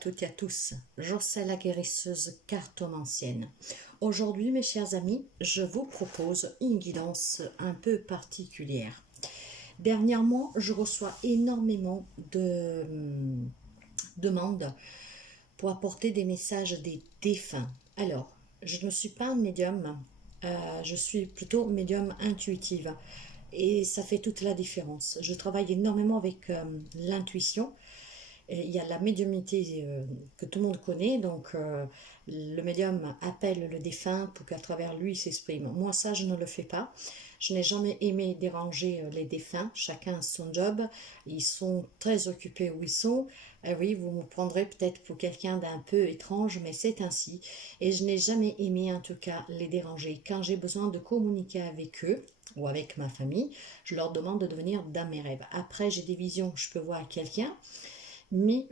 toutes et à tous, Jocelyn la guérisseuse cartomancienne. Aujourd'hui mes chers amis, je vous propose une guidance un peu particulière. Dernièrement, je reçois énormément de demandes pour apporter des messages des défunts. Alors, je ne suis pas un médium, je suis plutôt médium intuitive. Et ça fait toute la différence. Je travaille énormément avec l'intuition. Et il y a la médiumnité que tout le monde connaît, donc le médium appelle le défunt pour qu'à travers lui il s'exprime. Moi ça je ne le fais pas. Je n'ai jamais aimé déranger les défunts, chacun a son job, ils sont très occupés où ils sont. Oui, vous me prendrez peut-être pour quelqu'un d'un peu étrange, mais c'est ainsi. Et je n'ai jamais aimé en tout cas les déranger. Quand j'ai besoin de communiquer avec eux, ou avec ma famille, je leur demande de venir dans mes rêves. Après j'ai des visions, je peux voir quelqu'un. Mais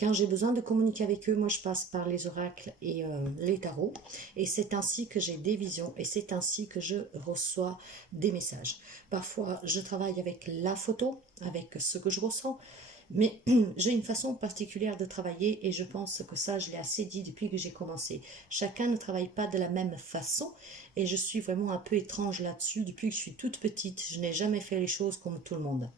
quand j'ai besoin de communiquer avec eux, moi je passe par les oracles et les tarots. Et c'est ainsi que j'ai des visions et c'est ainsi que je reçois des messages. Parfois je travaille avec la photo, avec ce que je ressens. Mais j'ai une façon particulière de travailler et je pense que ça, je l'ai assez dit depuis que j'ai commencé. Chacun ne travaille pas de la même façon et je suis vraiment un peu étrange là-dessus. Depuis que je suis toute petite, je n'ai jamais fait les choses comme tout le monde.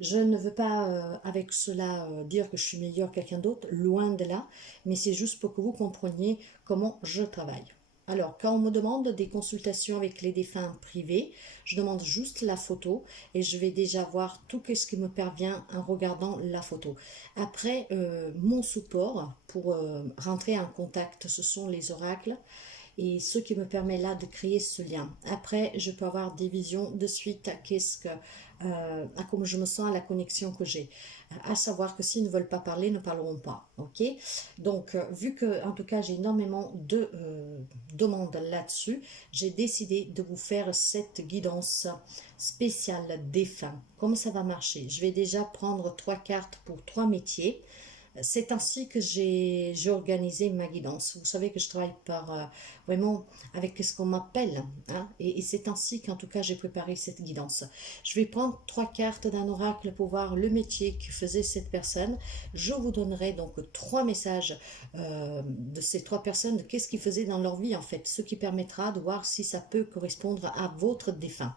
Je ne veux pas avec cela dire que je suis meilleure que quelqu'un d'autre, loin de là, mais c'est juste pour que vous compreniez comment je travaille. Alors, quand on me demande des consultations avec les défunts privés, je demande juste la photo et je vais déjà voir tout ce qui me parvient en regardant la photo. Après, mon support pour rentrer en contact, ce sont les oracles et ce qui me permet là de créer ce lien. Après, je peux avoir des visions de suite à comment je me sens, à la connexion que j'ai. À savoir que s'ils ne veulent pas parler, ne parleront pas. Ok. Donc, vu que, en tout cas, j'ai énormément de demandes là-dessus, j'ai décidé de vous faire cette guidance spéciale défunt. Comment ça va marcher? Je vais déjà prendre 3 cartes pour 3 métiers. C'est ainsi que j'ai organisé ma guidance. Vous savez que je travaille par vraiment avec ce qu'on m'appelle, hein, et c'est ainsi qu'en tout cas j'ai préparé cette guidance. Je vais prendre 3 cartes d'un oracle pour voir le métier que faisait cette personne. Je vous donnerai donc 3 messages de ces 3 personnes, qu'est-ce qu'ils faisaient dans leur vie en fait, ce qui permettra de voir si ça peut correspondre à votre défunt.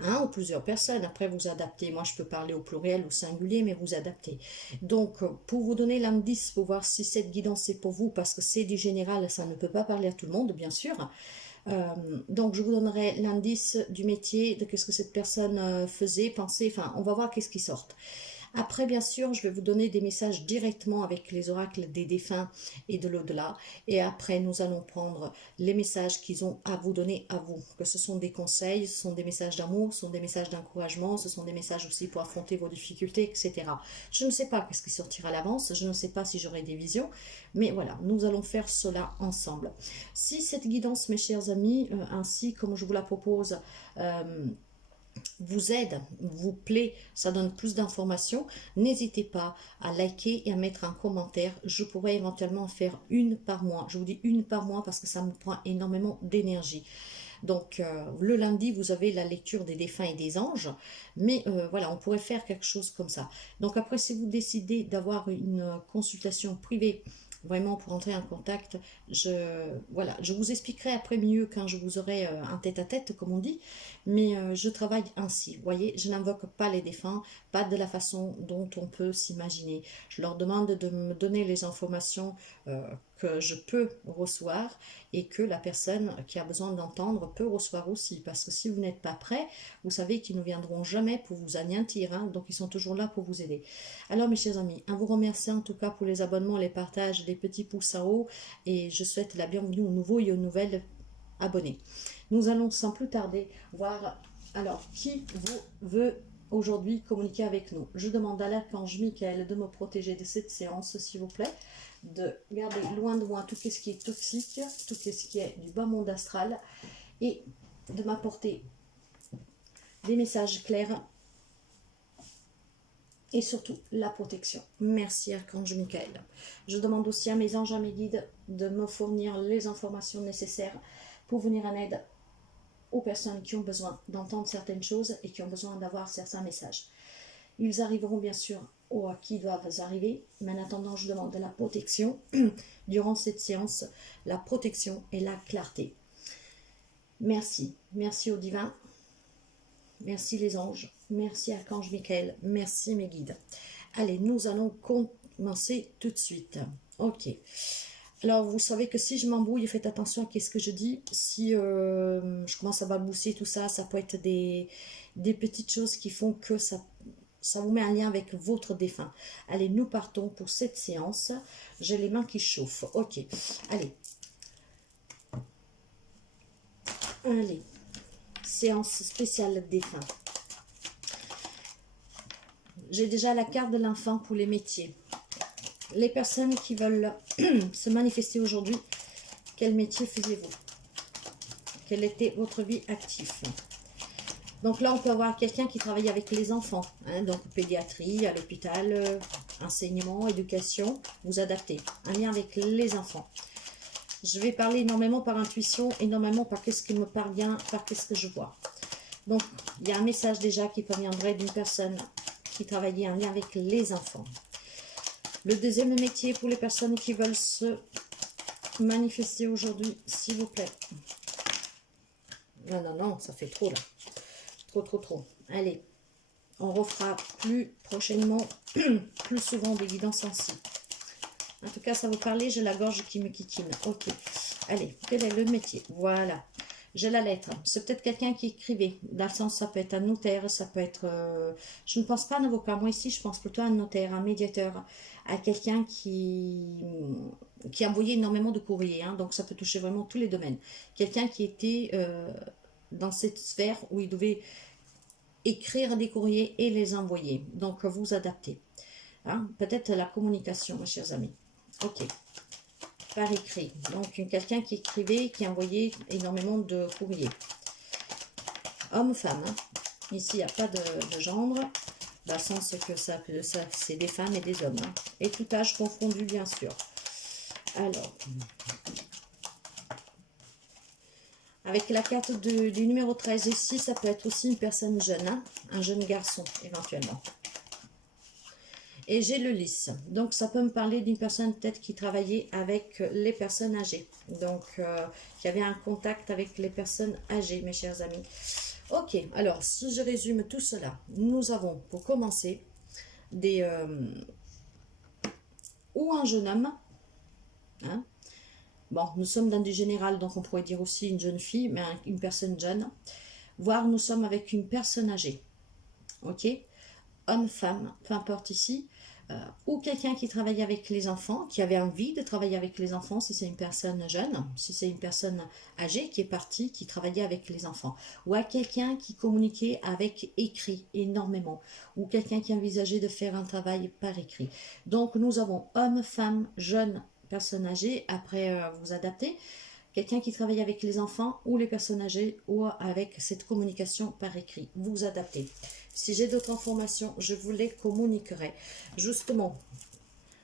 Un ou plusieurs personnes, après vous adaptez. Moi je peux parler au pluriel ou singulier, mais vous adaptez. Donc pour vous donner l'indice, pour voir si cette guidance est pour vous, parce que c'est du général, ça ne peut pas parler à tout le monde bien sûr. Donc je vous donnerai l'indice du métier, de qu'est-ce que cette personne faisait, pensait, enfin on va voir qu'est-ce qui sort. Après, bien sûr, je vais vous donner des messages directement avec les oracles des défunts et de l'au-delà. Et après, nous allons prendre les messages qu'ils ont à vous donner à vous. Que ce sont des conseils, ce sont des messages d'amour, ce sont des messages d'encouragement, ce sont des messages aussi pour affronter vos difficultés, etc. Je ne sais pas ce qui sortira à l'avance, je ne sais pas si j'aurai des visions, mais voilà, nous allons faire cela ensemble. Si cette guidance, mes chers amis, ainsi comme je vous la propose, vous aide, vous plaît, ça donne plus d'informations, n'hésitez pas à liker et à mettre un commentaire. Je pourrais éventuellement en faire une par mois. Je vous dis une par mois parce que ça me prend énormément d'énergie. Donc le lundi, vous avez la lecture des défunts et des anges, mais voilà, on pourrait faire quelque chose comme ça. Donc après, si vous décidez d'avoir une consultation privée, vraiment pour entrer en contact, voilà, je vous expliquerai après mieux quand je vous aurai un tête-à-tête, comme on dit, mais je travaille ainsi. Vous voyez, je n'invoque pas les défunts, pas de la façon dont on peut s'imaginer. Je leur demande de me donner les informations que je peux recevoir et que la personne qui a besoin d'entendre peut recevoir aussi. Parce que si vous n'êtes pas prêt, vous savez qu'ils ne viendront jamais pour vous anéantir, hein, donc ils sont toujours là pour vous aider. Alors mes chers amis, à vous remercier en tout cas pour les abonnements, les partages, les petits pouces en haut, et je souhaite la bienvenue aux nouveaux et aux nouvelles abonnés. Nous allons sans plus tarder voir alors qui veut aujourd'hui communiquer avec nous. Je demande à l'archange Michael de me protéger de cette séance, s'il vous plaît, de garder loin de moi tout ce qui est toxique, tout ce qui est du bas monde astral, et de m'apporter des messages clairs et surtout la protection. Merci archange Michael. Je demande aussi à mes anges, à mes guides de me fournir les informations nécessaires pour venir en aide aux personnes qui ont besoin d'entendre certaines choses et qui ont besoin d'avoir certains messages. Ils arriveront bien sûr ou à qui doivent arriver. Mais en attendant, je demande de la protection durant cette séance, la protection et la clarté. Merci. Merci au divin. Merci les anges. Merci Archange Michael. Merci mes guides. Allez, nous allons commencer tout de suite. Ok. Alors, vous savez que si je m'embrouille, faites attention à ce que je dis. Si je commence à balbutier tout ça, ça peut être des petites choses qui font que ça vous met en lien avec votre défunt. Allez, nous partons pour cette séance. J'ai les mains qui chauffent. Ok. Allez. Allez. Séance spéciale défunt. J'ai déjà la carte de l'enfant pour les métiers. Les personnes qui veulent se manifester aujourd'hui, quel métier faisiez-vous? Quelle était votre vie active? Donc là, on peut avoir quelqu'un qui travaille avec les enfants, hein, donc pédiatrie, à l'hôpital, enseignement, éducation, vous adaptez, un lien avec les enfants. Je vais parler énormément par intuition, énormément par qu'est-ce qui me parvient, par qu'est-ce que je vois. Donc, il y a un message déjà qui proviendrait d'une personne qui travaillait en lien avec les enfants. Le deuxième métier pour les personnes qui veulent se manifester aujourd'hui, s'il vous plaît. Non, non, non, ça fait trop là. Trop, trop, trop. Allez, on refera plus prochainement, plus souvent des guidances ainsi. En tout cas, ça vous parlait, j'ai la gorge qui me kikine. Ok. Allez, quel est le métier? Voilà. J'ai la lettre. C'est peut-être quelqu'un qui écrivait. Dans le sens, ça peut être un notaire, ça peut être... je ne pense pas à un avocat. Moi, ici, je pense plutôt à un notaire, un médiateur, à quelqu'un qui envoyait énormément de courriers. Hein, donc, ça peut toucher vraiment tous les domaines. Quelqu'un qui était dans cette sphère où il devait écrire des courriers et les envoyer. Donc, vous adaptez. Hein, peut-être la communication, mes chers amis. Ok. Par écrit. Donc, quelqu'un qui écrivait, qui envoyait énormément de courriers. Homme-femme. Hein. Ici, il n'y a pas de genre. Dans le sens que ça c'est des femmes et des hommes. Hein. Et tout âge confondu, bien sûr. Alors. Avec la carte du numéro 13 ici, ça peut être aussi une personne jeune. Hein. Un jeune garçon, éventuellement. Et j'ai le lys. Donc, ça peut me parler d'une personne peut-être qui travaillait avec les personnes âgées. Donc, qui avait un contact avec les personnes âgées, mes chers amis. Ok, alors, si je résume tout cela, nous avons, pour commencer, ou un jeune homme. Hein. Bon, nous sommes dans du général, donc on pourrait dire aussi une jeune fille, mais une personne jeune. Voire nous sommes avec une personne âgée. Ok, homme, femme, peu importe ici. Ou quelqu'un qui travaille avec les enfants, qui avait envie de travailler avec les enfants, si c'est une personne jeune, si c'est une personne âgée qui est partie, qui travaillait avec les enfants, ou à quelqu'un qui communiquait avec écrit énormément, ou quelqu'un qui envisageait de faire un travail par écrit. Donc nous avons homme, femme, jeune, personne âgée, après vous adaptez, quelqu'un qui travaille avec les enfants ou les personnes âgées ou avec cette communication par écrit. Vous adaptez. Si j'ai d'autres informations, je vous les communiquerai. Justement,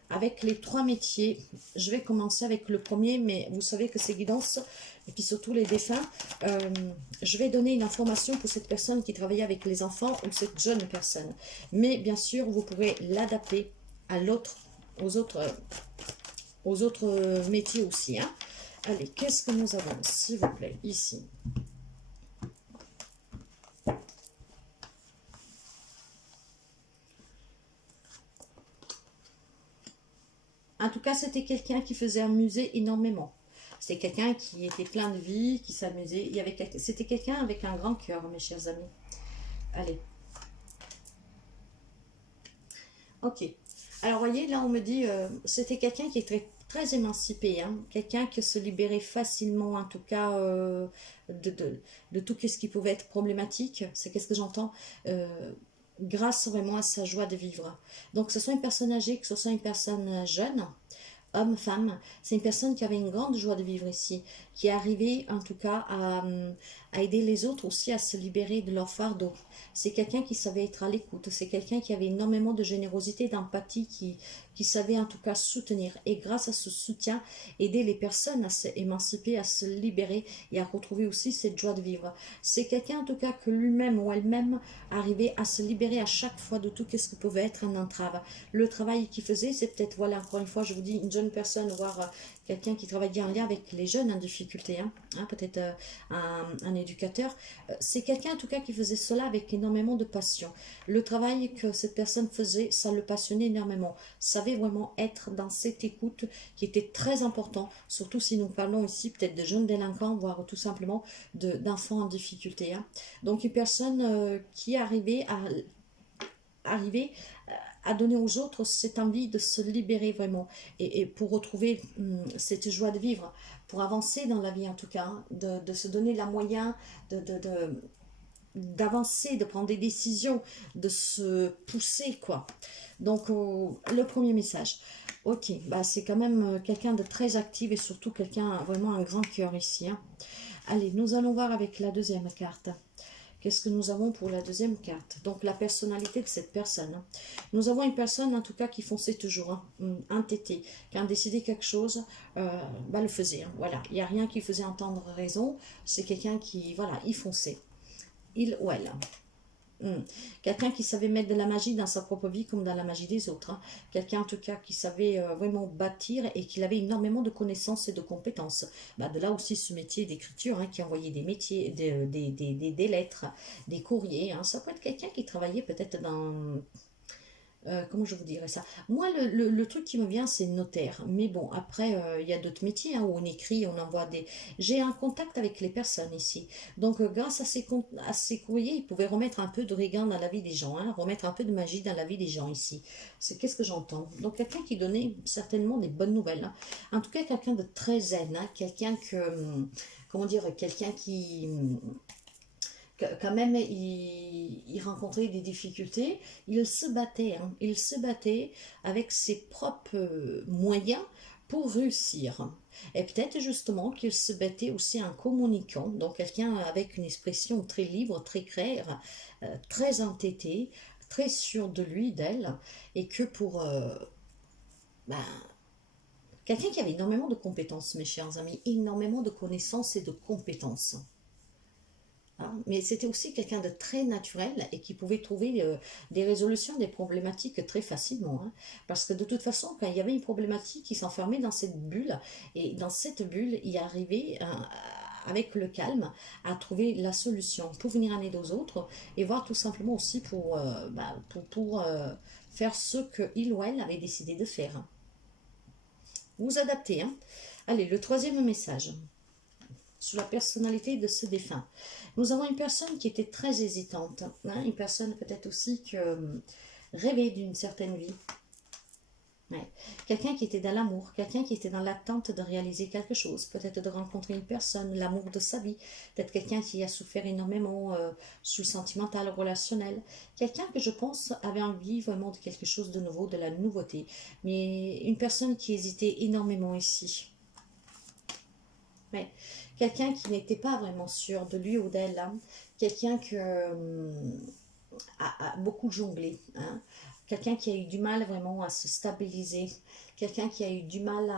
avec les 3 métiers, je vais commencer avec le premier, mais vous savez que ces guidances, et puis surtout les défunts, je vais donner une information pour cette personne qui travaillait avec les enfants ou cette jeune personne. Mais bien sûr, vous pourrez l'adapter à l'autre, aux autres métiers aussi. Hein. Allez, qu'est-ce que nous avons, s'il vous plaît, ici? En tout cas, c'était quelqu'un qui faisait amuser énormément. C'était quelqu'un qui était plein de vie, qui s'amusait. C'était quelqu'un avec un grand cœur, mes chers amis. Allez. Ok. Alors, voyez, là, on me dit, c'était quelqu'un qui était très émancipé, hein, quelqu'un qui se libérait facilement, en tout cas, de tout ce qui pouvait être problématique. C'est qu'est-ce que j'entends grâce vraiment à sa joie de vivre. Donc, que ce soit une personne âgée, que ce soit une personne jeune, homme, femme, c'est une personne qui avait une grande joie de vivre ici, qui est arrivée en tout cas à aider les autres aussi à se libérer de leur fardeau. C'est quelqu'un qui savait être à l'écoute, c'est quelqu'un qui avait énormément de générosité, d'empathie, qui savait en tout cas soutenir. Et grâce à ce soutien, aider les personnes à s'émanciper, à se libérer et à retrouver aussi cette joie de vivre. C'est quelqu'un en tout cas que lui-même ou elle-même arrivait à se libérer à chaque fois de tout ce qui pouvait être un entrave. Le travail qu'il faisait, c'est peut-être, voilà, encore une fois, je vous dis, une jeune personne, voire quelqu'un qui travaillait en lien avec les jeunes en difficulté, peut-être un éducateur. C'est quelqu'un en tout cas qui faisait cela avec énormément de passion. Le travail que cette personne faisait, ça le passionnait énormément. Savait vraiment être dans cette écoute qui était très important, surtout si nous parlons ici peut-être de jeunes délinquants, voire tout simplement d'enfants en difficulté. Donc une personne qui arrivait à donner aux autres cette envie de se libérer vraiment et pour retrouver cette joie de vivre, pour avancer dans la vie en tout cas, de se donner la moyen d'avancer, de prendre des décisions, de se pousser quoi. Donc le premier message, ok, bah, c'est quand même quelqu'un de très actif et surtout quelqu'un vraiment un grand cœur ici. Allez, nous allons voir avec la deuxième carte. Qu'est-ce que nous avons pour la deuxième carte? Donc, la personnalité de cette personne. Nous avons une personne, en tout cas, qui fonçait toujours, entêtée, qui a décidé quelque chose, le faisait. Voilà, il n'y a rien qui faisait entendre raison. C'est quelqu'un qui, voilà, il fonçait. Il ou elle. Quelqu'un qui savait mettre de la magie dans sa propre vie comme dans la magie des autres. Quelqu'un en tout cas qui savait vraiment bâtir et qui avait énormément de connaissances et de compétences. De là aussi ce métier d'écriture qui envoyait des métiers, des lettres, des courriers. Ça peut être quelqu'un qui travaillait peut-être dans comment je vous dirais ça? Moi, le truc qui me vient, c'est notaire. Mais bon, après, il y a d'autres métiers où on écrit, on envoie des... J'ai un contact avec les personnes ici. Donc, grâce à ces courriers, ils pouvaient remettre un peu de rigueur dans la vie des gens, remettre un peu de magie dans la vie des gens ici. C'est qu'est-ce que j'entends? Donc, quelqu'un qui donnait certainement des bonnes nouvelles. En tout cas, quelqu'un de très zen, quelqu'un que... comment dire? Quelqu'un qui quand même, il rencontrait des difficultés, il se battait avec ses propres moyens pour réussir. Et peut-être justement qu'il se battait aussi en communiquant, donc quelqu'un avec une expression très libre, très claire, très entêté, très sûr de lui, d'elle, et que pour ben, quelqu'un qui avait énormément de compétences, mes chers amis, énormément de connaissances et de compétences. Mais c'était aussi quelqu'un de très naturel et qui pouvait trouver des résolutions des problématiques très facilement. Parce que de toute façon, quand il y avait une problématique, il s'enfermait dans cette bulle. Et dans cette bulle, il arrivait avec le calme à trouver la solution pour venir en aide aux autres et voir tout simplement aussi pour faire ce qu'il ou elle avait décidé de faire. Vous adaptez. Allez, le troisième message sur la personnalité de ce défunt. Nous avons une personne qui était très hésitante, une personne peut-être aussi qui rêvait d'une certaine vie. Ouais. Quelqu'un qui était dans l'amour, quelqu'un qui était dans l'attente de réaliser quelque chose, peut-être de rencontrer une personne, l'amour de sa vie, peut-être quelqu'un qui a souffert énormément sous le sentimental, relationnel, quelqu'un que je pense avait envie vraiment de quelque chose de nouveau, de la nouveauté, mais une personne qui hésitait énormément ici. Ouais. Quelqu'un qui n'était pas vraiment sûr de lui ou d'elle, quelqu'un qui a beaucoup jonglé, quelqu'un qui a eu du mal vraiment à se stabiliser, quelqu'un qui a eu du mal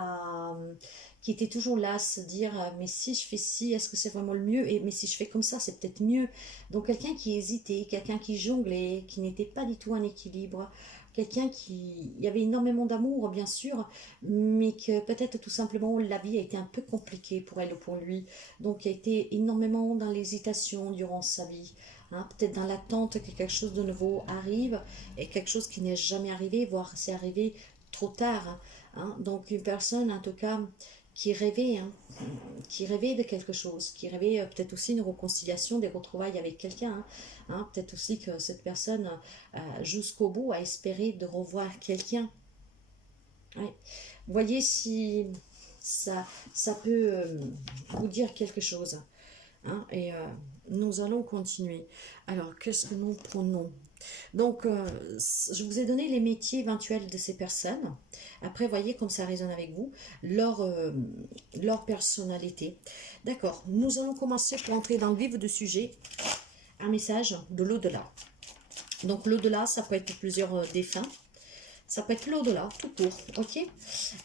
qui était toujours là à se dire mais si je fais ci, est-ce que c'est vraiment le mieux, et mais si je fais comme ça, c'est peut-être mieux. Donc quelqu'un qui hésitait, quelqu'un qui jonglait, qui n'était pas du tout en équilibre, quelqu'un qui... Il y avait énormément d'amour, bien sûr, mais que peut-être tout simplement la vie a été un peu compliquée pour elle ou pour lui. Donc il a été énormément dans l'hésitation durant sa vie. Peut-être dans l'attente que quelque chose de nouveau arrive et quelque chose qui n'est jamais arrivé, voire c'est arrivé trop tard. Donc une personne en tout cas qui rêvait de quelque chose, qui rêvait peut-être aussi une réconciliation, des retrouvailles avec quelqu'un. Peut-être aussi que cette personne jusqu'au bout a espéré de revoir quelqu'un. Ouais. Voyez si ça peut vous dire quelque chose. hein, et nous allons continuer. Alors, qu'est-ce que nous prenons? Donc, je vous ai donné les métiers éventuels de ces personnes. Après, voyez comme ça résonne avec vous, leur personnalité. D'accord, nous allons commencer pour entrer dans le vif du sujet. Un message de l'au-delà. Donc, l'au-delà, ça peut être plusieurs défunts. Ça peut être l'au-delà, tout court, ok?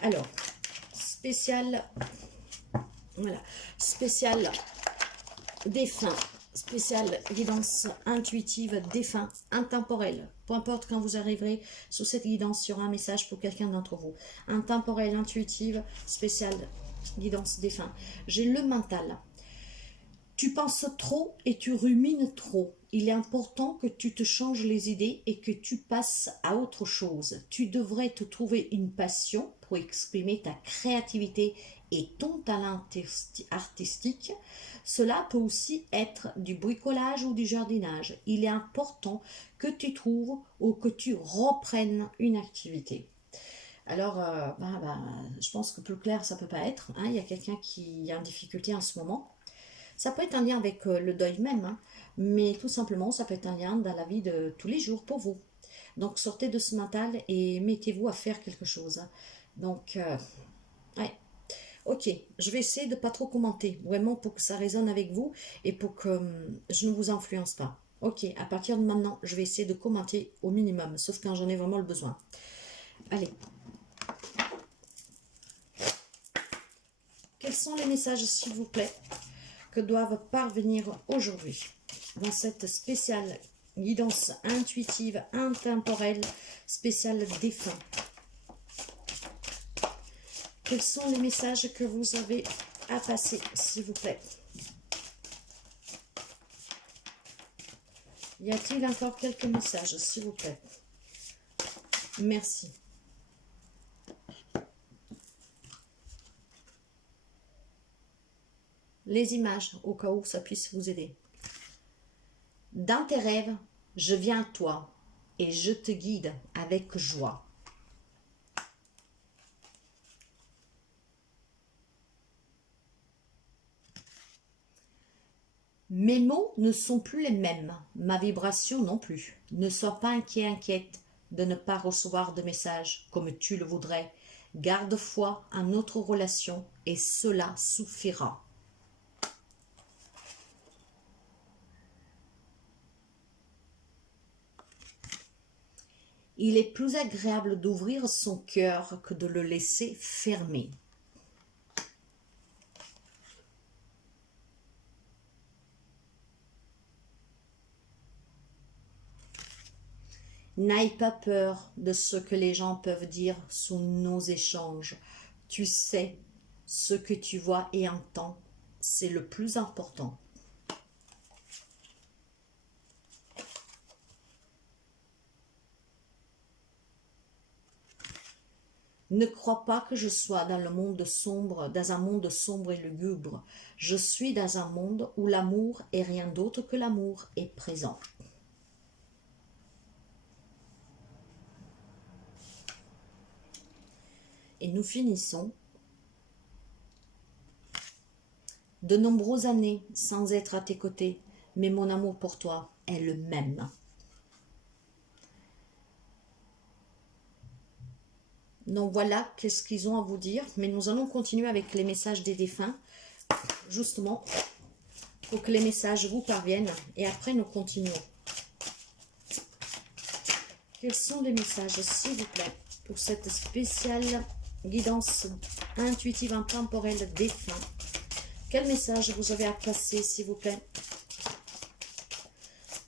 Alors, spécial, voilà, spécial défunt, spécial guidance intuitive, défunt, intemporel. Peu importe quand vous arriverez sous cette guidance, il y aura un message pour quelqu'un d'entre vous. Intemporel, intuitive, spécial guidance défunt. J'ai le mental. Tu penses trop et tu rumines trop. Il est important que tu te changes les idées et que tu passes à autre chose. Tu devrais te trouver une passion pour exprimer ta créativité et ton talent artistique. Cela peut aussi être du bricolage ou du jardinage. Il est important que tu trouves ou que tu reprennes une activité. Alors, je pense que plus clair, ça ne peut pas être, hein. Il y a quelqu'un qui est en difficulté en ce moment. Ça peut être un lien avec le deuil même, hein, mais tout simplement, ça peut être un lien dans la vie de tous les jours pour vous. Donc, sortez de ce mental et mettez-vous à faire quelque chose. Donc, ouais. Ok, je vais essayer de pas trop commenter, vraiment pour que ça résonne avec vous et pour que je ne vous influence pas. Ok, à partir de maintenant, je vais essayer de commenter au minimum, sauf quand j'en ai vraiment le besoin. Allez. Quels sont les messages, s'il vous plaît, que doivent parvenir aujourd'hui dans cette spéciale guidance intuitive, intemporelle, spéciale défunt? Quels sont les messages que vous avez à passer, s'il vous plaît? Y a-t-il encore quelques messages, s'il vous plaît? Merci. Les images, au cas où ça puisse vous aider. Dans tes rêves, je viens à toi et je te guide avec joie. Mes mots ne sont plus les mêmes, ma vibration non plus. Ne sois pas inquiète de ne pas recevoir de message comme tu le voudrais. Garde foi à notre relation et cela suffira. Il est plus agréable d'ouvrir son cœur que de le laisser fermé. N'aie pas peur de ce que les gens peuvent dire sous nos échanges. Tu sais, ce que tu vois et entends, c'est le plus important. Ne crois pas que je sois dans le monde sombre, dans un monde sombre et lugubre. Je suis dans un monde où l'amour et rien d'autre que l'amour est présent. Et nous finissons. De nombreuses années sans être à tes côtés, mais mon amour pour toi est le même. Donc voilà, qu'est-ce qu'ils ont à vous dire. Mais nous allons continuer avec les messages des défunts, justement, pour que les messages vous parviennent. Et après, nous continuons. Quels sont les messages, s'il vous plaît, pour cette spéciale guidance intuitive intemporelle défunt? Quel message vous avez à passer, s'il vous plaît?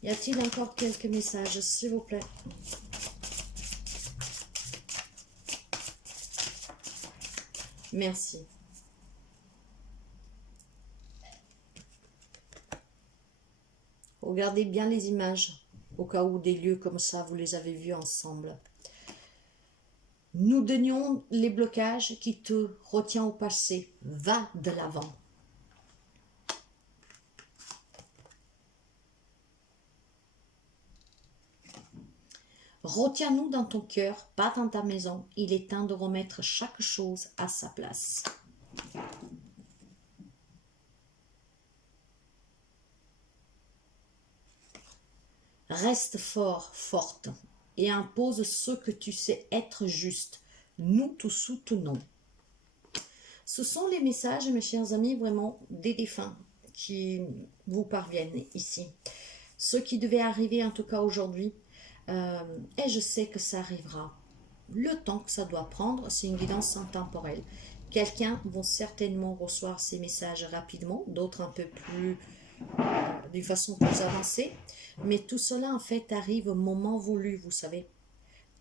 Y a-t-il encore quelques messages, s'il vous plaît? Merci. Regardez bien les images, au cas où des lieux comme ça, vous les avez vus ensemble. Nous donnions les blocages qui te retiennent au passé. Va de l'avant. Retiens-nous dans ton cœur, pas dans ta maison. Il est temps de remettre chaque chose à sa place. Reste fort, forte, et impose ce que tu sais être juste. Nous te soutenons. Ce sont les messages, mes chers amis, vraiment des défunts qui vous parviennent ici. Ce qui devait arriver en tout cas aujourd'hui, et je sais que ça arrivera. Le temps que ça doit prendre, c'est une guidance intemporelle. Quelqu'un vont certainement recevoir ces messages rapidement, d'autres un peu plus d'une façon plus avancée, mais tout cela en fait arrive au moment voulu, vous savez.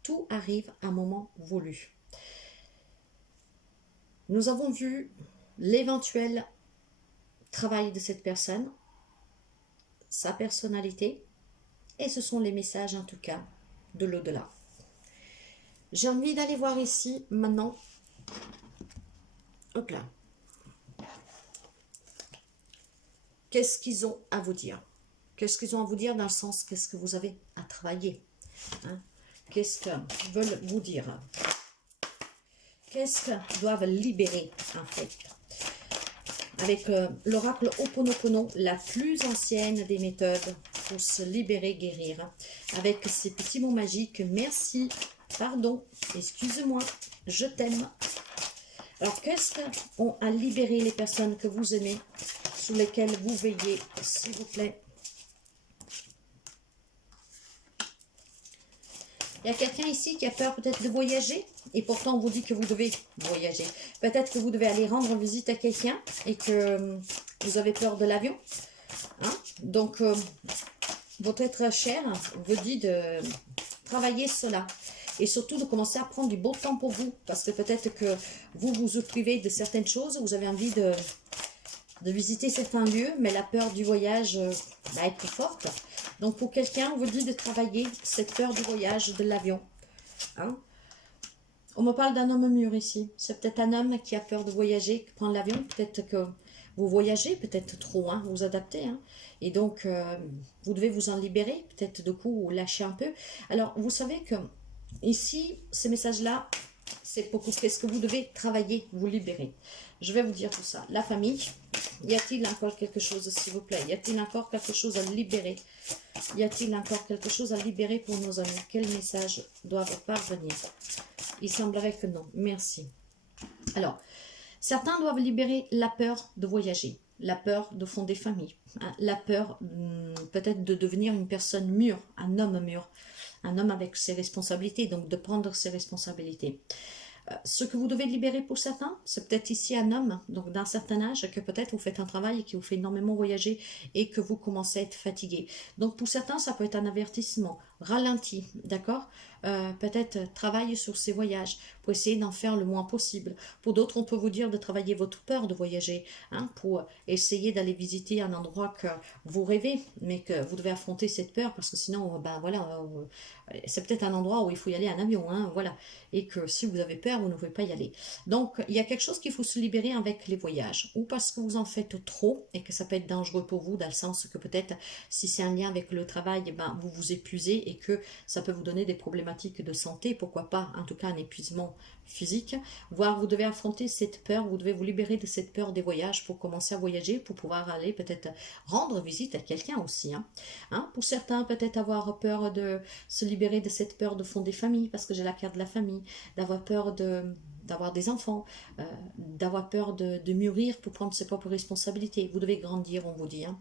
Tout arrive à un moment voulu. Nous avons vu l'éventuel travail de cette personne, sa personnalité, et ce sont les messages en tout cas de l'au-delà. J'ai envie d'aller voir ici maintenant. Hop là. Qu'est-ce qu'ils ont à vous dire? Qu'est-ce qu'ils ont à vous dire dans le sens, qu'est-ce que vous avez à travailler, hein? Qu'est-ce qu'ils veulent vous dire? Qu'est-ce qu'ils doivent libérer en fait? Avec l'oracle Ho'oponopono, la plus ancienne des méthodes pour se libérer, guérir. Avec ces petits mots magiques, merci, pardon, excuse-moi, je t'aime. Alors, qu'est-ce qu'ont à libérer les personnes que vous aimez, sur lesquelles vous veillez, s'il vous plaît? Il y a quelqu'un ici qui a peur peut-être de voyager et pourtant on vous dit que vous devez voyager. Peut-être que vous devez aller rendre visite à quelqu'un et que vous avez peur de l'avion. Hein? Donc, votre être cher vous dit de travailler cela. Et surtout de commencer à prendre du beau temps pour vous. Parce que peut-être que vous vous privez de certaines choses. Vous avez envie de visiter certains lieux. Mais la peur du voyage va être forte. Donc pour quelqu'un, on vous dit de travailler cette peur du voyage, de l'avion. Hein? On me parle d'un homme mûr ici. C'est peut-être un homme qui a peur de voyager, qui prend l'avion. Peut-être que vous voyagez, peut-être trop, hein, vous adaptez. Hein? Et donc, vous devez vous en libérer. Peut-être de coup, lâcher un peu. Alors, vous savez que ici, ces messages-là, c'est beaucoup. Qu'est-ce que vous devez travailler, vous libérer? Je vais vous dire tout ça. La famille, y a-t-il encore quelque chose, s'il vous plaît? Y a-t-il encore quelque chose à libérer? Y a-t-il encore quelque chose à libérer pour nos amis? Quels messages doivent parvenir? Il semblerait que non. Merci. Alors, certains doivent libérer la peur de voyager, la peur de fonder famille, hein, la peur peut-être de devenir une personne mûre, un homme mûr, un homme avec ses responsabilités, donc de prendre ses responsabilités. Ce que vous devez libérer pour certains, c'est peut-être ici un homme, donc d'un certain âge, que peut-être vous faites un travail qui vous fait énormément voyager et que vous commencez à être fatigué. Donc pour certains, ça peut être un avertissement, ralenti, d'accord? Peut-être travailler sur ces voyages pour essayer d'en faire le moins possible. Pour d'autres, on peut vous dire de travailler votre peur de voyager, hein, pour essayer d'aller visiter un endroit que vous rêvez, mais que vous devez affronter cette peur parce que sinon, ben voilà, c'est peut-être un endroit où il faut y aller en avion, hein, voilà. Et que si vous avez peur, vous ne pouvez pas y aller. Donc, il y a quelque chose qu'il faut se libérer avec les voyages. Ou parce que vous en faites trop et que ça peut être dangereux pour vous, dans le sens que peut-être, si c'est un lien avec le travail, ben, vous vous épuisez et que ça peut vous donner des problématiques de santé, pourquoi pas, en tout cas un épuisement physique, voire vous devez affronter cette peur, vous devez vous libérer de cette peur des voyages pour commencer à voyager, pour pouvoir aller peut-être rendre visite à quelqu'un aussi. Hein, pour certains, peut-être avoir peur de se libérer de cette peur de fonder famille, parce que j'ai la carte de la famille, d'avoir peur d'avoir des enfants, d'avoir peur de mûrir pour prendre ses propres responsabilités. Vous devez grandir, on vous dit, hein,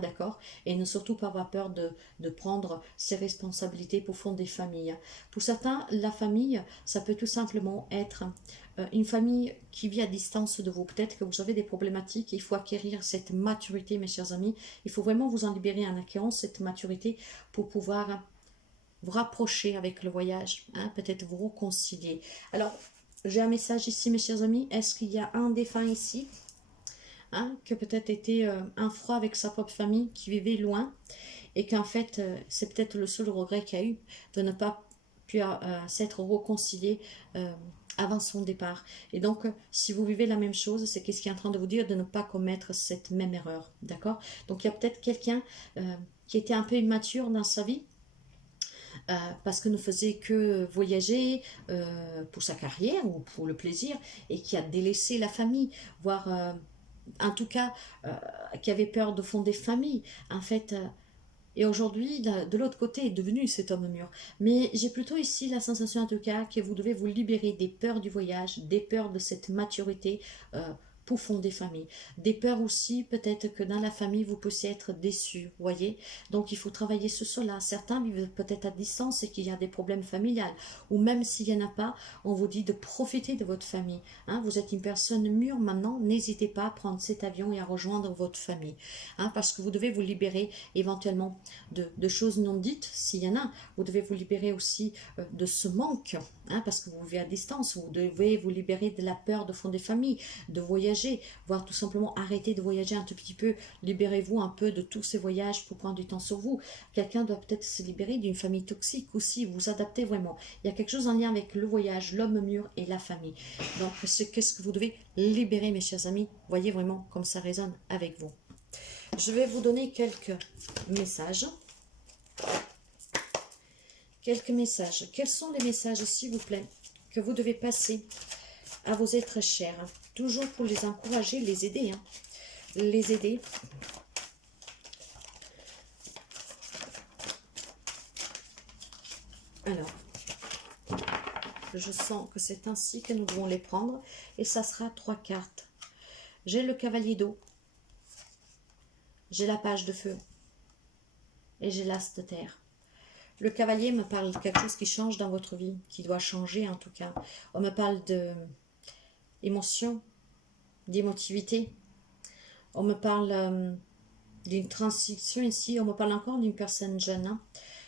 d'accord? Et ne surtout pas avoir peur de prendre ses responsabilités pour fonder famille. Pour certains, la famille, ça peut tout simplement être une famille qui vit à distance de vous. Peut-être que vous avez des problématiques, il faut acquérir cette maturité, mes chers amis. Il faut vraiment vous en libérer en acquérant cette maturité pour pouvoir vous rapprocher avec le voyage, hein, peut-être vous réconcilier. Alors, j'ai un message ici, mes chers amis. Est-ce qu'il y a un défunt ici, hein, qui peut-être été un froid avec sa propre famille, qui vivait loin, et qu'en fait, c'est peut-être le seul regret qu'il y a eu, de ne pas pu s'être réconcilié avant son départ. Et donc, si vous vivez la même chose, c'est qu'est-ce qui est en train de vous dire de ne pas commettre cette même erreur, d'accord? Donc, il y a peut-être quelqu'un qui était un peu immature dans sa vie, parce que ne faisait que voyager pour sa carrière ou pour le plaisir et qui a délaissé la famille, voire en tout cas qui avait peur de fonder famille. En fait, Et aujourd'hui, de l'autre côté est devenu cet homme mûr. Mais j'ai plutôt ici la sensation en tout cas que vous devez vous libérer des peurs du voyage, des peurs de cette maturité pour fonder famille. Des peurs aussi, peut-être que dans la famille, vous puissiez être déçus, voyez. Donc il faut travailler sur cela. Certains vivent peut-être à distance et qu'il y a des problèmes familiales. Ou même s'il n'y en a pas, on vous dit de profiter de votre famille. Hein, vous êtes une personne mûre maintenant, n'hésitez pas à prendre cet avion et à rejoindre votre famille. Hein, parce que vous devez vous libérer éventuellement de choses non dites, s'il y en a. Vous devez vous libérer aussi de ce manque, hein, parce que vous vivez à distance. Vous devez vous libérer de la peur de fonder famille, de voyager, voire tout simplement arrêter de voyager un tout petit peu. Libérez-vous un peu de tous ces voyages pour prendre du temps sur vous. Quelqu'un doit peut-être se libérer d'une famille toxique aussi, vous adaptez vraiment. Il y a quelque chose en lien avec le voyage, l'homme mûr et la famille. Donc, c'est qu'est-ce que vous devez libérer, mes chers amis. Voyez vraiment comme ça résonne avec vous. Je vais vous donner quelques messages. Quelques messages. Quels sont les messages, s'il vous plaît, que vous devez passer à vos êtres chers? Toujours pour les encourager, les aider. Hein. Les aider. Alors, je sens que c'est ainsi que nous devons les prendre. Et ça sera 3 cartes. J'ai le cavalier d'eau. J'ai la page de feu. Et j'ai l'as de terre. Le cavalier me parle de quelque chose qui change dans votre vie, qui doit changer en tout cas. On me parle d'émotion, d'émotivité. On me parle d'une transition ici. On me parle encore d'une personne jeune. Hein.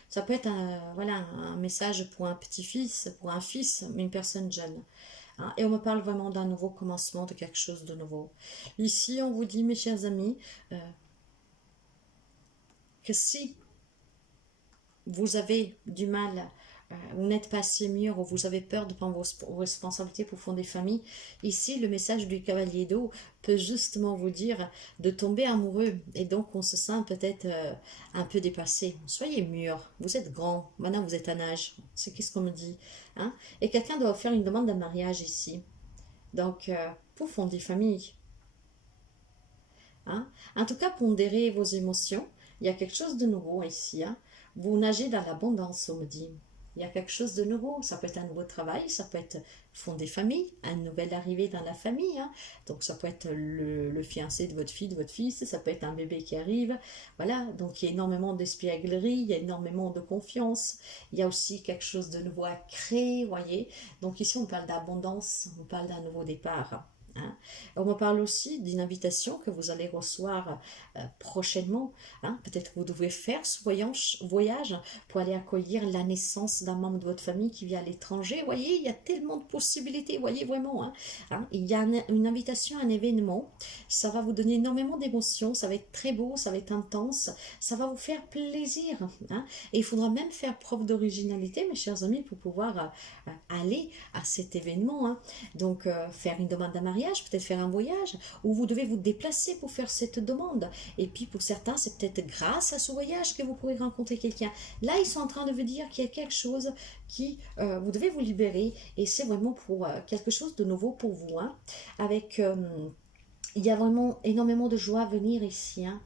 Ça peut être voilà, un message pour un petit-fils, pour un fils, mais une personne jeune. Hein. Et on me parle vraiment d'un nouveau commencement, de quelque chose de nouveau. Ici, on vous dit, mes chers amis, que si vous avez du mal, vous n'êtes pas assez mûr ou vous avez peur de prendre vos responsabilités pour fonder famille, ici le message du cavalier d'eau peut justement vous dire de tomber amoureux et donc on se sent peut-être un peu dépassé. Soyez mûr, vous êtes grand, maintenant vous êtes en âge, c'est qu'est-ce qu'on me dit. Hein? Et quelqu'un doit faire une demande de mariage ici. Donc pour fonder famille. Hein? En tout cas, pondérez vos émotions. Il y a quelque chose de nouveau ici. Hein? Vous nagez dans l'abondance, on me dit. Il y a quelque chose de nouveau. Ça peut être un nouveau travail, ça peut être fonder famille, une nouvelle arrivée dans la famille. Hein? Donc, ça peut être le fiancé de votre fille, de votre fils, ça peut être un bébé qui arrive. Voilà, donc il y a énormément d'espièglerie, il y a énormément de confiance. Il y a aussi quelque chose de nouveau à créer, voyez. Donc, ici, on parle d'abondance, on parle d'un nouveau départ. Hein. On me parle aussi d'une invitation que vous allez recevoir prochainement. Hein. Peut-être que vous devez faire ce voyage pour aller accueillir la naissance d'un membre de votre famille qui vit à l'étranger. Vous voyez, il y a tellement de possibilités. Vous voyez vraiment. Hein. Hein. Il y a une invitation, un événement. Ça va vous donner énormément d'émotions. Ça va être très beau, ça va être intense. Ça va vous faire plaisir. Hein. Et il faudra même faire preuve d'originalité, mes chers amis, pour pouvoir aller à cet événement. Hein. Donc, faire une demande d'un mariage, peut-être faire un voyage, où vous devez vous déplacer pour faire cette demande. Et puis pour certains, c'est peut-être grâce à ce voyage que vous pourrez rencontrer quelqu'un. Là, ils sont en train de vous dire qu'il y a quelque chose qui, vous devez vous libérer, et c'est vraiment pour quelque chose de nouveau pour vous. Hein. Avec, il y a vraiment énormément de joie à venir ici. Hein.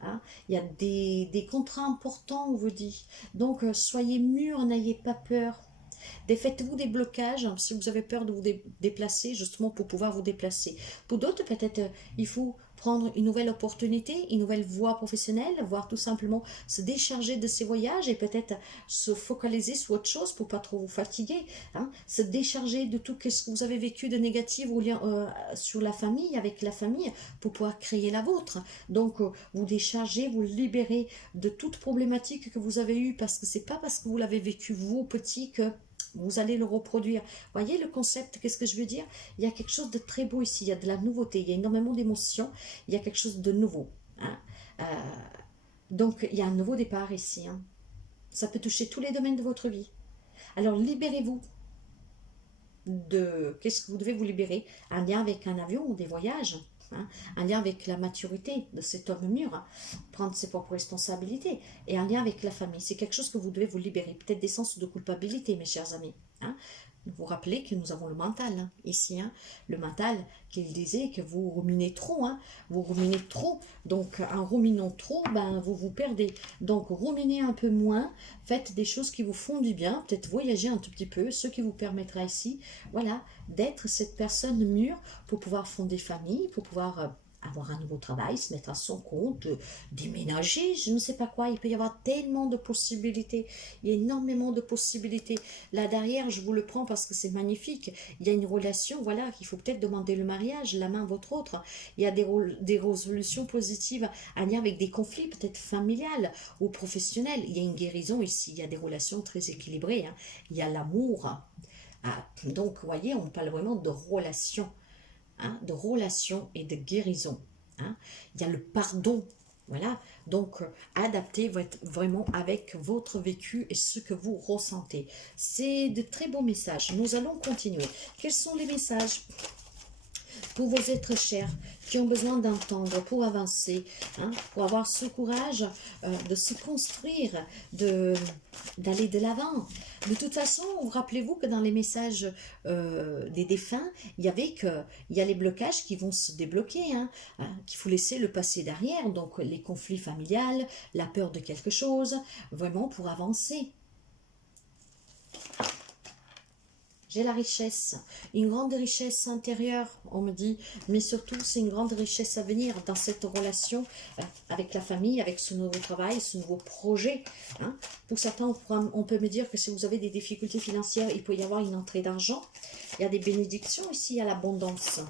Hein. Il y a des contrats importants, on vous dit. Donc, soyez mûrs, n'ayez pas peur. Faites-vous des blocages si vous avez peur de vous déplacer, justement pour pouvoir vous déplacer. Pour d'autres, peut-être il faut prendre une nouvelle opportunité, une nouvelle voie professionnelle, voire tout simplement se décharger de ces voyages et peut-être se focaliser sur autre chose pour pas trop vous fatiguer. Hein, se décharger de tout ce que vous avez vécu de négatif ou sur la famille, avec la famille, pour pouvoir créer la vôtre. Donc, vous déchargez, vous libérez de toute problématique que vous avez eue parce que c'est pas parce que vous l'avez vécu vous petit que vous allez le reproduire. Voyez le concept, qu'est-ce que je veux dire? Il y a quelque chose de très beau ici, il y a de la nouveauté, il y a énormément d'émotions, il y a quelque chose de nouveau. Hein. Donc, il y a un nouveau départ ici. Hein. Ça peut toucher tous les domaines de votre vie. Alors, libérez-vous de... Qu'est-ce que vous devez vous libérer? Un lien avec un avion ou des voyages. Hein, un lien avec la maturité de cet homme mûr, hein, prendre ses propres responsabilités, et un lien avec la famille. C'est quelque chose que vous devez vous libérer, peut-être des sens de culpabilité, mes chers amis. Hein. Vous vous rappelez que nous avons le mental, hein, ici, hein, le mental, qu'il disait que vous ruminez trop, hein, vous ruminez trop, donc en ruminant trop, ben, vous vous perdez. Donc ruminez un peu moins, faites des choses qui vous font du bien, peut-être voyager un tout petit peu, ce qui vous permettra ici, voilà, d'être cette personne mûre pour pouvoir fonder famille, pour pouvoir avoir un nouveau travail, se mettre à son compte, déménager, je ne sais pas quoi, il peut y avoir tellement de possibilités, il y a énormément de possibilités. Là derrière, je vous le prends parce que c'est magnifique, il y a une relation, voilà, il faut peut-être demander le mariage, la main à votre autre, il y a des résolutions positives à lien avec des conflits, peut-être familiales ou professionnels, il y a une guérison ici, il y a des relations très équilibrées, hein. Il y a l'amour. Ah, donc, vous voyez, on parle vraiment de relations, hein, de relation et de guérison, hein. Il y a le pardon. Voilà, donc adaptez vraiment avec votre vécu et ce que vous ressentez. C'est de très beaux messages. Nous allons continuer. Quels sont les messages pour vos êtres chers qui ont besoin d'entendre pour avancer, hein, pour avoir ce courage de se construire, d'aller de l'avant. De toute façon, rappelez-vous que dans les messages des défunts, il y a les blocages qui vont se débloquer, hein, qu'il faut laisser le passé derrière, donc les conflits familiales, la peur de quelque chose, vraiment pour avancer. J'ai la richesse, une grande richesse intérieure, on me dit, mais surtout c'est une grande richesse à venir dans cette relation avec la famille, avec ce nouveau travail, ce nouveau projet, hein. Pour certains, on peut me dire que si vous avez des difficultés financières, il peut y avoir une entrée d'argent. Il y a des bénédictions ici, il y a l'abondance.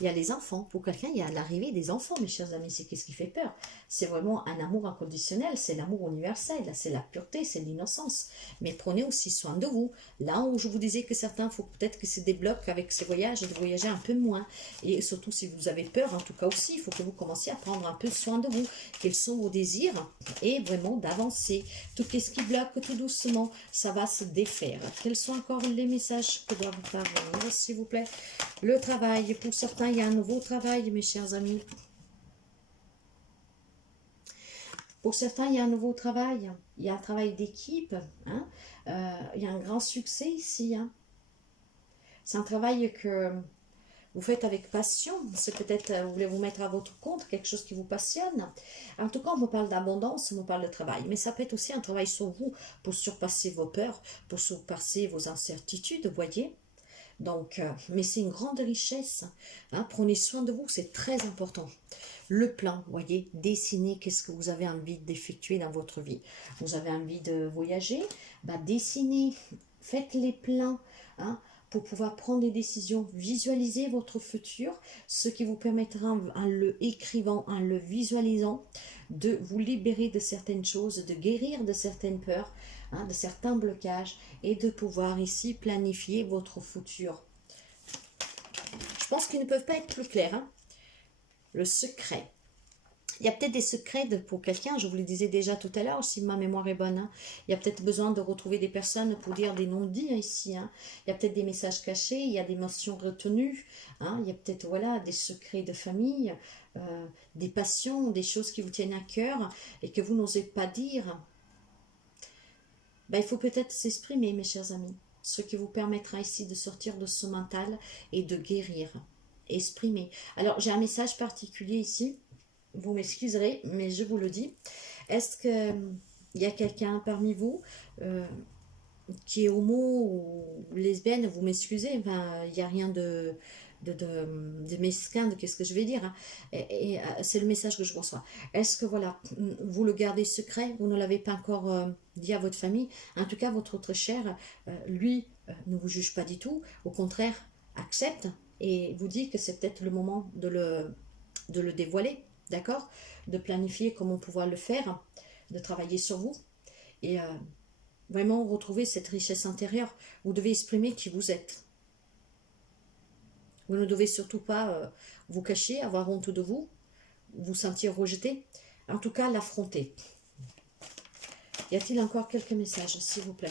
Il y a les enfants. Pour quelqu'un, il y a l'arrivée des enfants, mes chers amis. C'est qu'est-ce qui fait peur? C'est vraiment un amour inconditionnel, c'est l'amour universel, c'est la pureté, c'est l'innocence. Mais prenez aussi soin de vous. Là où je vous disais que certains, il faut peut-être que se débloquent avec ces voyages, de voyager un peu moins. Et surtout, si vous avez peur, en tout cas aussi, il faut que vous commenciez à prendre un peu soin de vous. Quels sont vos désirs? Et vraiment d'avancer. Tout ce qui bloque, tout doucement, ça va se défaire. Quels sont encore les messages que doivent vous parvenir, s'il vous plaît? Le travail, pour certains, il y a un nouveau travail, mes chers amis. Pour certains, il y a un nouveau travail. Il y a un travail d'équipe, hein. Il y a un grand succès ici, hein. C'est un travail que vous faites avec passion. C'est peut-être, vous voulez vous mettre à votre compte, quelque chose qui vous passionne. En tout cas, on me parle d'abondance, on me parle de travail. Mais ça peut être aussi un travail sur vous pour surpasser vos peurs, pour surpasser vos incertitudes, vous voyez. Donc, mais c'est une grande richesse, hein. Prenez soin de vous, c'est très important. Le plan, voyez, dessinez qu'est-ce que vous avez envie d'effectuer dans votre vie. Vous avez envie de voyager, bah, dessinez, faites les plans, hein, pour pouvoir prendre des décisions, visualisez votre futur, ce qui vous permettra en le écrivant, en le visualisant, de vous libérer de certaines choses, de guérir de certaines peurs, hein, de certains blocages et de pouvoir ici planifier votre futur. Je pense qu'ils ne peuvent pas être plus clairs, hein. Le secret. Il y a peut-être des secrets pour quelqu'un, je vous le disais déjà tout à l'heure, si ma mémoire est bonne, hein. Il y a peut-être besoin de retrouver des personnes pour dire des non-dits ici, hein. Il y a peut-être des messages cachés, il y a des mentions retenues, hein. Il y a peut-être voilà, des secrets de famille, des passions, des choses qui vous tiennent à cœur et que vous n'osez pas dire. Ben, il faut peut-être s'exprimer, mes chers amis, ce qui vous permettra ici de sortir de ce mental et de guérir. Exprimer. Alors, j'ai un message particulier ici. Vous m'excuserez, mais je vous le dis. Est-ce que il y a quelqu'un parmi vous qui est homo ou lesbienne? Vous m'excusez, enfin, il n'y a rien de mesquin, de qu'est-ce que je vais dire, hein. Et c'est le message que je reçois. Est-ce que voilà, vous le gardez secret, vous ne l'avez pas encore dit à votre famille? En tout cas, votre très cher, lui, ne vous juge pas du tout, au contraire, accepte et vous dit que c'est peut-être le moment de le dévoiler, d'accord? De planifier comment pouvoir le faire, de travailler sur vous et vraiment retrouver cette richesse intérieure. Vous devez exprimer qui vous êtes. Vous ne devez surtout pas vous cacher, avoir honte de vous, vous sentir rejeté. En tout cas, l'affronter. Y a-t-il encore quelques messages, s'il vous plaît?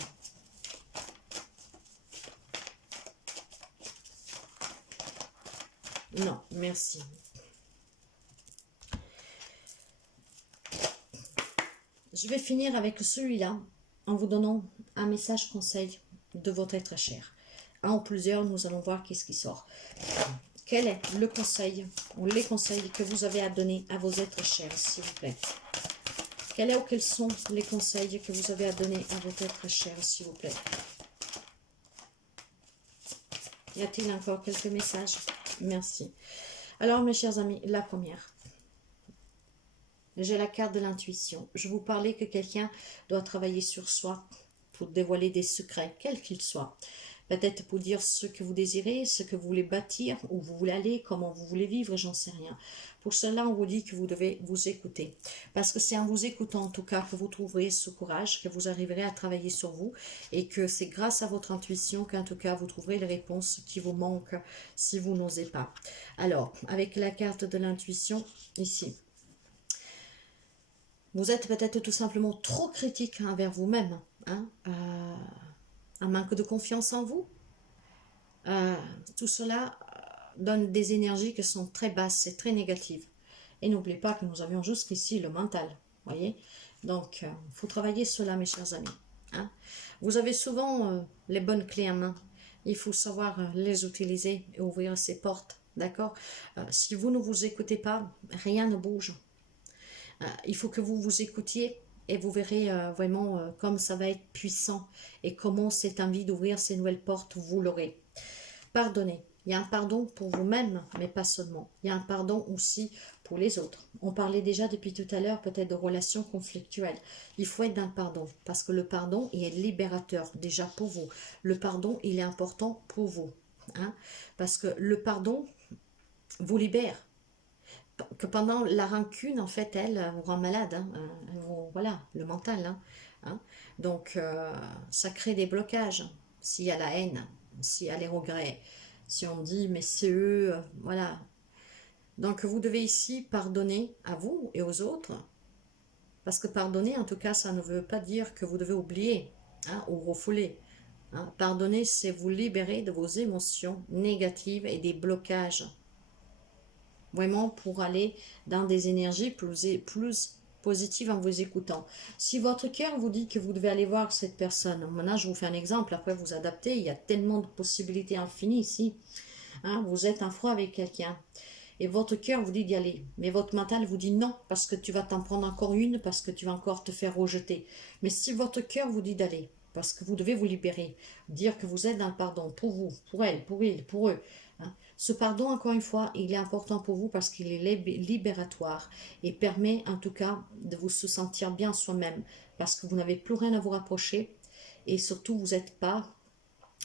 Non, merci. Je vais finir avec celui-là en vous donnant un message conseil de votre être cher. un ou plusieurs, nous allons voir qu'est-ce qui sort. Quel est le conseil ou les conseils que vous avez à donner à vos êtres chers, s'il vous plaît? Quel est ou quels sont les conseils que vous avez à donner à vos êtres chers, s'il vous plaît? Y a-t-il encore quelques messages? Merci. Alors, mes chers amis, la première. J'ai la carte de l'intuition. Je vous parlais que quelqu'un doit travailler sur soi pour dévoiler des secrets, quels qu'ils soient. Peut-être pour dire ce que vous désirez, ce que vous voulez bâtir, où vous voulez aller, comment vous voulez vivre, j'en sais rien. Pour cela, on vous dit que vous devez vous écouter. Parce que c'est en vous écoutant, en tout cas, que vous trouverez ce courage, que vous arriverez à travailler sur vous, et que c'est grâce à votre intuition qu'en tout cas, vous trouverez les réponses qui vous manquent si vous n'osez pas. Alors, avec la carte de l'intuition, ici, vous êtes peut-être tout simplement trop critique envers vous-même, un manque de confiance en vous. Tout cela donne des énergies qui sont très basses et très négatives. Et n'oubliez pas que nous avions jusqu'ici le mental, voyez. Donc, il faut travailler cela, mes chers amis. Vous avez souvent les bonnes clés en main. Il faut savoir les utiliser et ouvrir ces portes, d'accord? Si vous ne vous écoutez pas, rien ne bouge. Il faut que vous vous écoutiez et vous verrez vraiment comme ça va être puissant et comment cette envie d'ouvrir ces nouvelles portes, vous l'aurez. Pardonnez. Il y a un pardon pour vous-même, mais pas seulement. Il y a un pardon aussi pour les autres. On parlait déjà depuis tout à l'heure peut-être de relations conflictuelles. Il faut être dans le pardon, parce que le pardon, il est libérateur déjà pour vous. Le pardon, il est important pour vous. Parce que le pardon vous libère. Que pendant la rancune, en fait, elle vous rend malade. Voilà, le mental. Donc, ça crée des blocages. S'il y a la haine, s'il y a les regrets, si on dit, mais c'est eux, voilà. Donc, vous devez ici pardonner à vous et aux autres. Parce que pardonner, en tout cas, ça ne veut pas dire que vous devez oublier ou refouler. Pardonner, c'est vous libérer de vos émotions négatives et des blocages. Vraiment pour aller dans des énergies plus positives en vous écoutant. Si votre cœur vous dit que vous devez aller voir cette personne, maintenant je vous fais un exemple, après vous adaptez, il y a tellement de possibilités infinies ici. Vous êtes en froid avec quelqu'un et votre cœur vous dit d'y aller, mais votre mental vous dit non, parce que tu vas t'en prendre encore une, parce que tu vas encore te faire rejeter. Mais si votre cœur vous dit d'aller, parce que vous devez vous libérer, dire que vous êtes dans le pardon, pour vous, pour elle, pour il, pour eux. Ce pardon, encore une fois, il est important pour vous parce qu'il est libératoire et permet en tout cas de vous se sentir bien soi-même, parce que vous n'avez plus rien à vous rapprocher et surtout vous n'êtes pas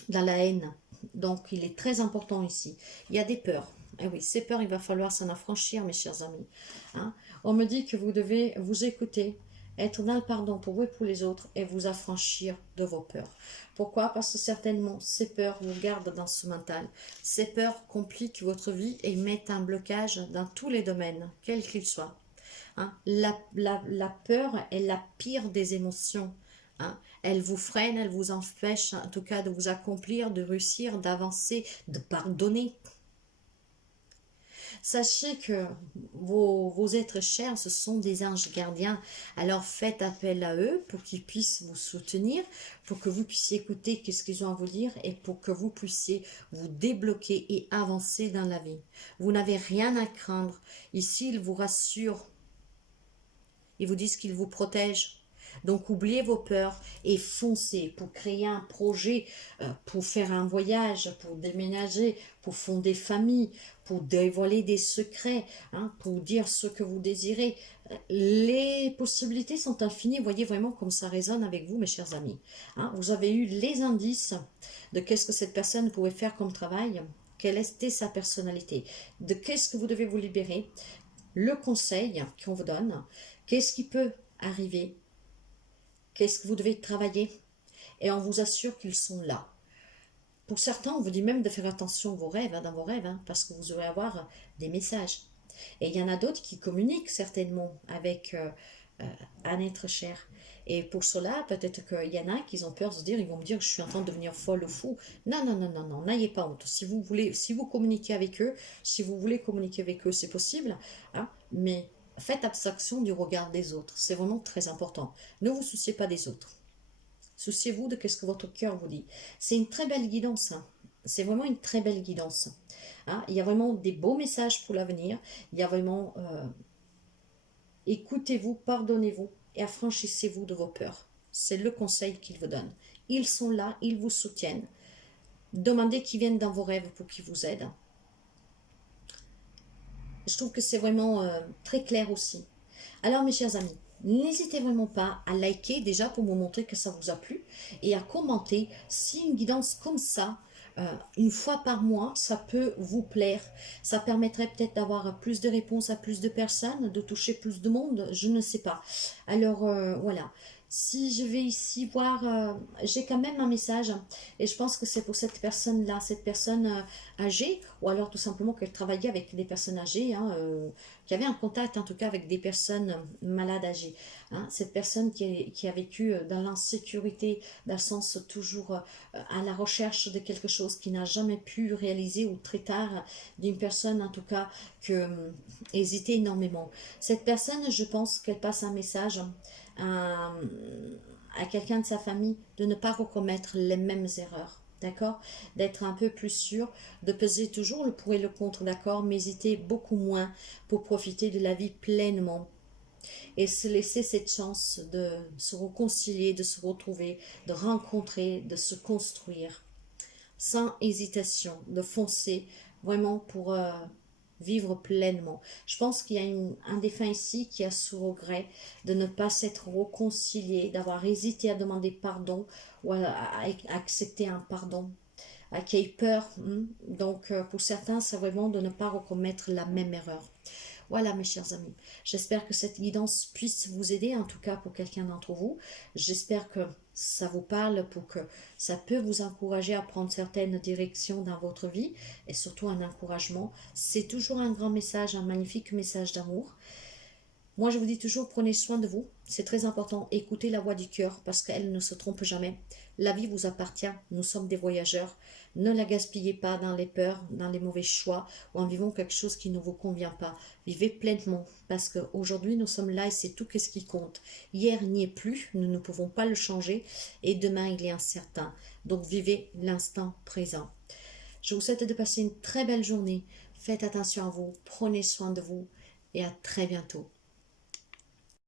dans la haine. Donc il est très important ici. Il y a des peurs. Et oui, ces peurs, il va falloir s'en affranchir, mes chers amis. On me dit que vous devez vous écouter, être dans le pardon pour vous et pour les autres et vous affranchir de vos peurs. Pourquoi? Parce que certainement, ces peurs vous gardent dans ce mental. Ces peurs compliquent votre vie et mettent un blocage dans tous les domaines, quels qu'ils soient. La peur est la pire des émotions. Elle vous freine, elle vous empêche en tout cas de vous accomplir, de réussir, d'avancer, de pardonner. Sachez que vos êtres chers, ce sont des anges gardiens. Alors faites appel à eux pour qu'ils puissent vous soutenir, pour que vous puissiez écouter ce qu'ils ont à vous dire et pour que vous puissiez vous débloquer et avancer dans la vie. Vous n'avez rien à craindre. Ici, ils vous rassurent. Ils vous disent qu'ils vous protègent. Donc oubliez vos peurs et foncez pour créer un projet, pour faire un voyage, pour déménager, pour fonder famille, pour dévoiler des secrets, pour dire ce que vous désirez. Les possibilités sont infinies. Voyez vraiment comme ça résonne avec vous, mes chers amis. Vous avez eu les indices de qu'est-ce que cette personne pouvait faire comme travail, quelle était sa personnalité, de qu'est-ce que vous devez vous libérer, le conseil qu'on vous donne, qu'est-ce qui peut arriver, qu'est-ce que vous devez travailler, et on vous assure qu'ils sont là. Pour certains, on vous dit même de faire attention à vos rêves, dans vos rêves, parce que vous allez avoir des messages. Et il y en a d'autres qui communiquent certainement avec un être cher. Et pour cela, peut-être qu'il y en a qui ont peur de se dire, ils vont me dire que je suis en train de devenir folle ou fou. Non, non, non, non, non, n'ayez pas honte. Si vous voulez, si vous communiquez avec eux, si vous voulez communiquer avec eux, c'est possible, mais faites abstraction du regard des autres. C'est vraiment très important. Ne vous souciez pas des autres. Souciez-vous de ce que votre cœur vous dit. C'est une très belle guidance. C'est vraiment une très belle guidance. Hein. Il y a vraiment des beaux messages pour l'avenir. Il y a vraiment écoutez-vous, pardonnez-vous et affranchissez-vous de vos peurs. C'est le conseil qu'ils vous donnent. Ils sont là, ils vous soutiennent. Demandez qu'ils viennent dans vos rêves pour qu'ils vous aident. Je trouve que c'est vraiment très clair aussi. Alors mes chers amis, n'hésitez vraiment pas à liker déjà pour vous montrer que ça vous a plu et à commenter si une guidance comme ça, une fois par mois, ça peut vous plaire. Ça permettrait peut-être d'avoir plus de réponses à plus de personnes, de toucher plus de monde, je ne sais pas. Alors voilà. Si je vais ici voir, j'ai quand même un message et je pense que c'est pour cette personne-là, cette personne âgée, ou alors tout simplement qu'elle travaillait avec des personnes âgées, hein, qui avait un contact en tout cas avec des personnes malades âgées. Hein. Cette personne qui a vécu dans l'insécurité, dans le sens toujours à la recherche de quelque chose qui n'a jamais pu réaliser ou très tard, d'une personne en tout cas que hésitait énormément. Cette personne, je pense qu'elle passe un message à, à quelqu'un de sa famille de ne pas recommettre les mêmes erreurs. D'accord? D'être un peu plus sûr, de peser toujours le pour et le contre, d'accord? Mais hésiter beaucoup moins pour profiter de la vie pleinement et se laisser cette chance de se réconcilier, de se retrouver, de rencontrer, de se construire sans hésitation, de foncer vraiment pour vivre pleinement. Je pense qu'il y a un défunt ici qui a ce regret de ne pas s'être réconcilié, d'avoir hésité à demander pardon ou à accepter un pardon, qui ait peur. Donc, pour certains, c'est vraiment de ne pas recommettre la même erreur. Voilà, mes chers amis. J'espère que cette guidance puisse vous aider, en tout cas pour quelqu'un d'entre vous. J'espère que ça vous parle, pour que ça peut vous encourager à prendre certaines directions dans votre vie et surtout un encouragement. C'est toujours un grand message, un magnifique message d'amour. Moi, je vous dis toujours, prenez soin de vous. C'est très important. Écoutez la voix du cœur parce qu'elle ne se trompe jamais. La vie vous appartient. Nous sommes des voyageurs. Ne la gaspillez pas dans les peurs, dans les mauvais choix ou en vivant quelque chose qui ne vous convient pas. Vivez pleinement parce qu'aujourd'hui, nous sommes là et c'est tout ce qui compte. Hier n'y est plus. Nous ne pouvons pas le changer et demain, il est incertain. Donc, vivez l'instant présent. Je vous souhaite de passer une très belle journée. Faites attention à vous. Prenez soin de vous et à très bientôt.